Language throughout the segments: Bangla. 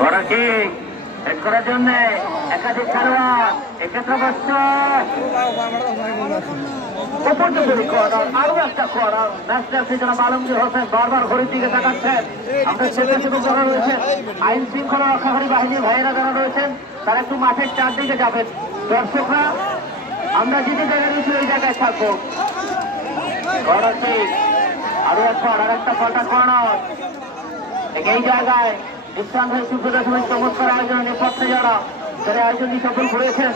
করাছি হেড করার জন্য একাধিক খেলোয়াড় এক্ষেত্রে বসছে আরো একটা কর্নার ম্যাচ রেফারি জনাব আলমগীর হোসেন বারবার ঘড়ির দিকে তাকাচ্ছেন। আমরা স্বেচ্ছাসেবক যারা রয়েছেন, আইন শৃঙ্খলা রক্ষাকারী বাহিনীর ভাইয়েরা যারা রয়েছেন, তারা একটু মাঠের চারদিকে যাবেন। দর্শকরা আমরা যেতে জায়গায় রয়েছি ওই জায়গায় থাকবো। করাচ্ছি আরো একবার আর একটা পাল্টা কর্নার এই জায়গায় বিশ্রান্ত হয়ে সুপ্রদর্শনের চমৎকার আয়োজনে নেপথ্যে যারা আয়োজনটি সফল করেছেন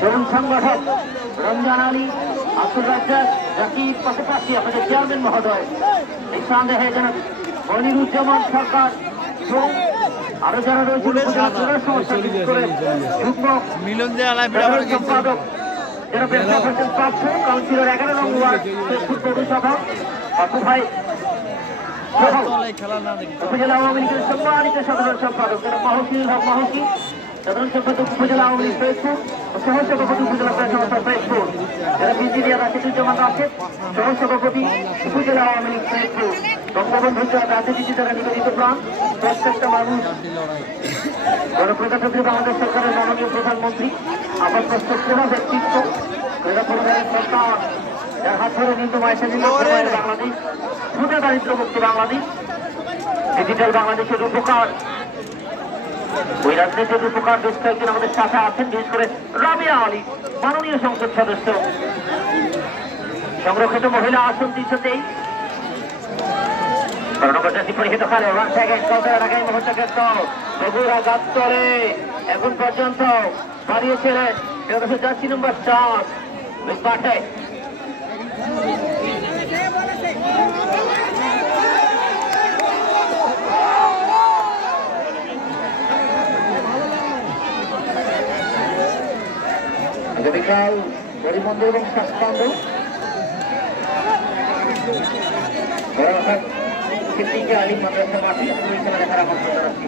তরুণ সংগঠক রমজান আলী, আব্দুল রাজ্জাক, জাকির, পাশাপাশি আমাদের চেয়ারম্যান মহোদয় নিঃসন্দেহে যেন মনিরুজ্জামান সরকার আরো যারা রয়েছেন সম্পাদক যারা ব্যবসা করছেন কাউন্সিলর 11 নং ওয়ার্ড পৌরসভা বাপু ভাই উপজেলা আওয়ামী লীগের সম্মানিত সাধারণ সম্পাদক যারা মাহসিনুল হক মাহসি, সাধারণ সম্পাদক উপজেলা আওয়ামী লীগ ফেসবুক ও সহ সভাপতি উপজেলা প্রায় সংস্থা ফেসবুক, যারা ইঞ্জিনিয়ার রাশিদুজ্জামান রাশেদ, সহ সভাপতি উপজেলা আওয়ামী লীগ ফেসবুক, বঙ্গবন্ধু রাজনীতি যারা নিবেদিত প্রাণ, প্রত্যেকটা মানুষ গণপ্রজাতন্ত্রী বাংলাদেশ সরকারের মাননীয় প্রধানমন্ত্রী আপাতপ্রস্ত সেবা ব্যক্তিত্ব ক্রীড়া পরিবারের সরকার যার হাত ধরে নির্ম মাইসে বাংলাদেশ ক্ষুদ্র দারিদ্র মুক্ত বাংলাদেশ, ডিজিটাল বাংলাদেশের উপকার, ওই রাজনীতির উপকার বেশ কয়েকজন আমাদের সাথে আছেন, বিশেষ করে রাবিয়া আলী মাননীয় সংসদ সদস্য, সংরক্ষিত মহিলা আসন 323 এখন পর্যন্ত বাড়িয়েছিলেন জার্সি নম্বর 4 মাঠে আগামীকাল পরিমন্দির এবং স্বাস্থ্য সিদ্দিক আলী মাদ্রাসা মাঠে খেলা দেখার আমন্ত্রণ জানাচ্ছি।